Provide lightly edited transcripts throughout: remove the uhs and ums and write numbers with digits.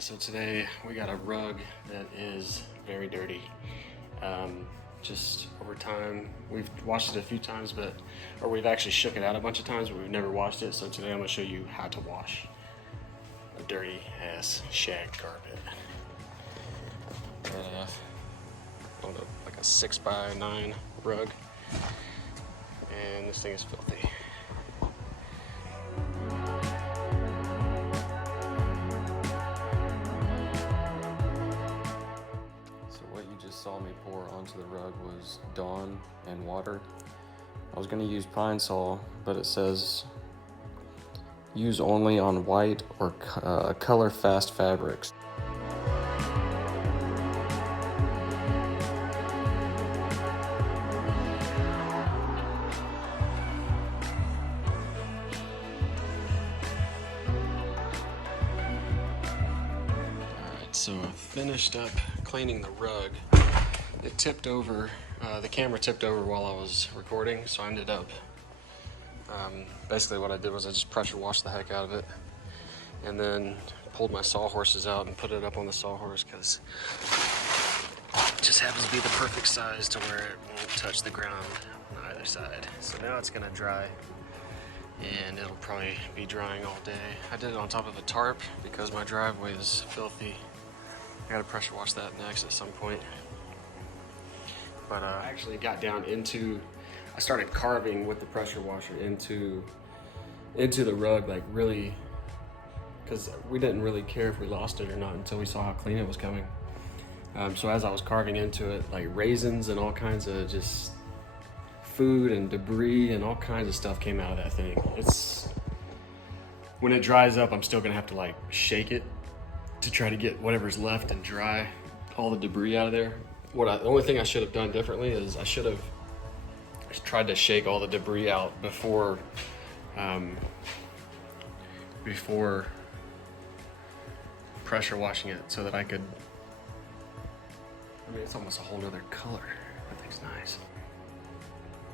Alright, so today we got a rug that is very dirty. Just over time, we've washed it a few times, or we've actually shook it out a bunch of times, but we've never washed it. So today I'm gonna show you how to wash a dirty ass shag carpet. Like a 6x9 rug, and this thing is filthy. What you just saw me pour onto the rug was Dawn and water. I was going to use Pine Sol, but it says use only on white or color fast fabrics. So I finished up cleaning the rug. It tipped over, the camera tipped over while I was recording, so I ended up, basically what I did was I just pressure washed the heck out of it, and then pulled my sawhorses out and put it up on the sawhorse because it just happens to be the perfect size to where it won't touch the ground on either side. So now it's gonna dry, and it'll probably be drying all day. I did it on top of a tarp because my driveway is filthy. I gotta pressure wash that next at some point. But I actually got down into, I started carving with the pressure washer into the rug, like really, because we didn't really care if we lost it or not until we saw how clean it was coming. So as I was carving into it, like raisins and all kinds of just food and debris and all kinds of stuff came out of that thing. When it dries up, I'm still gonna have to like shake it to try to get whatever's left and dry all the debris out of there. The only thing I should have done differently is I should have tried to shake all the debris out before pressure washing it, so that I could, I mean, it's almost a whole nother color. That thing's nice.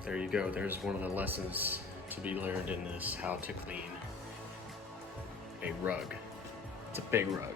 There you go, there's one of the lessons to be learned in this, how to clean a rug. It's a big rug.